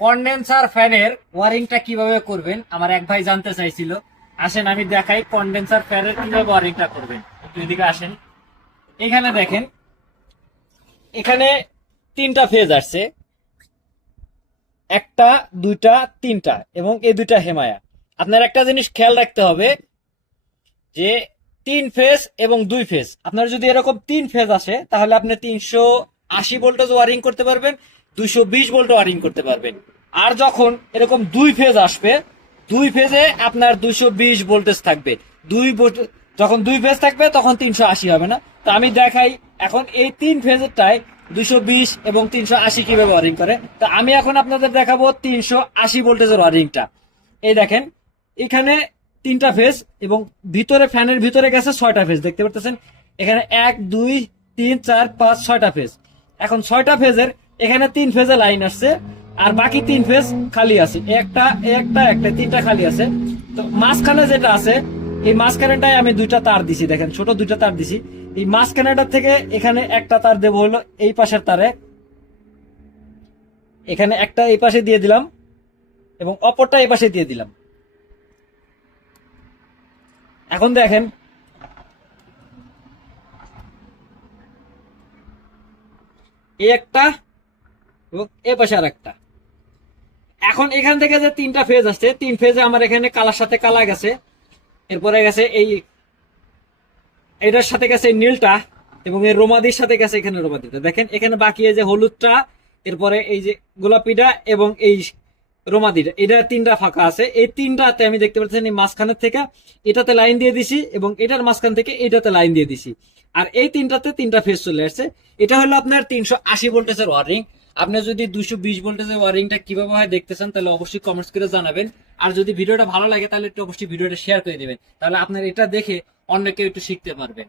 Condenser ফ্যানের ওয়ারিংটা কিভাবে করবেন আমার এক ভাই জানতে চাইছিল। আসেন আমি দেখাই কন্ডেন্সার ফ্যানের কিভাবে ওয়ারিংটা করবেন। একটু এদিকে আসেন। এখানে দেখেন, এখানে তিনটা ফেজ আসছে, একটা, দুইটা, তিনটা, এবং এই দুইটা হেমায়া। আপনার একটা জিনিস খেয়াল রাখতে হবে যে 3 ফেজ এবং 2 ফেজ, আপনার যদি এরকম 3 ফেজ আসে তাহলে আপনি 380 ভোল্টেজ ওয়ারিং করতে পারবেন, 220 ভোল্ট ওয়ারিং করতে পারবেন। আর যখন এরকম 2 ফেজ আসবে, 2 ফেজে আপনার 220 ভোল্টেজ থাকবে। যখন 2 ফেজ থাকবে তখন 380 হবে না। তো আমি দেখাই এখন এই 3 ফেজেরটায় 220 এবং 380 কিভাবে ওয়ারিং করে। তো আমি এখন আপনাদের দেখাবো 380 ভোল্টেজের ওয়ারিংটা। এই দেখেন, এখানে 3টা ফেজ এবং ভিতরে ফ্যানের ভিতরে গেছে 6টা ফেজ, দেখতে পাচ্ছেন। এখানে 1 2 3 4 5 6টা ফেজ। এখন 6টা ফেজের এখানে 3 ফেজে লাইন আসছে, আর বাকি 3 ফেজ খালি আছে, একটা একটা একটা 3টা খালি আছে। তো মাঝখানে যেটা আছে, এই মাঝখানেটায় আমি 2টা তার দিছি, দেখেন ছোট 2টা তার দিছি। এই মাঝখানেটার থেকে এখানে একটা তার দেবো হলো এই পাশের তারে, এখানে একটা এই পাশে দিয়ে দিলাম এবং অপরটা এই পাশে দিয়ে দিলাম। এখন দেখেন, এই একটা এবং এ পাশে আর একটা। এখন এখান থেকে যে 3টা ফেজ আসছে, 3 ফেজে আমার এখানে কালার সাথে কালা গেছে, এরপরে গেছে এই এটার সাথে গেছে এই নীলটা, এবং এই রোমাদির সাথে গেছে এখানে রোমাদিটা। দেখেন এখানে বাকি এই যে হলুদটা, এরপরে এই যে গোলাপিটা এবং এই রোমাদিটা, এটা 3টা ফাঁকা আছে। এই 3টাতে আমি দেখতে পাচ্ছেন এই মাঝখানের থেকে এটাতে লাইন দিয়ে দিছি এবং এটার মাঝখান থেকে এটাতে লাইন দিয়ে দিছি। আর এই 3টাতে 3টা ফেজ চলে আসছে। এটা হলো আপনার 380 ভোল্টেজের ওয়ারিং। আপনি যদি 220 ভোল্টেজের ওয়ারিংটা কিভাবে হয় দেখতে চান তাহলে অবশ্যই কমেন্টস করে জানাবেন। আর যদি ভিডিওটা ভালো লাগে তাহলে একটু অবশ্যই ভিডিওটা শেয়ার করে দেবেন, তাহলে আপনার এটা দেখে অন্য কেউ একটু শিখতে পারবেন।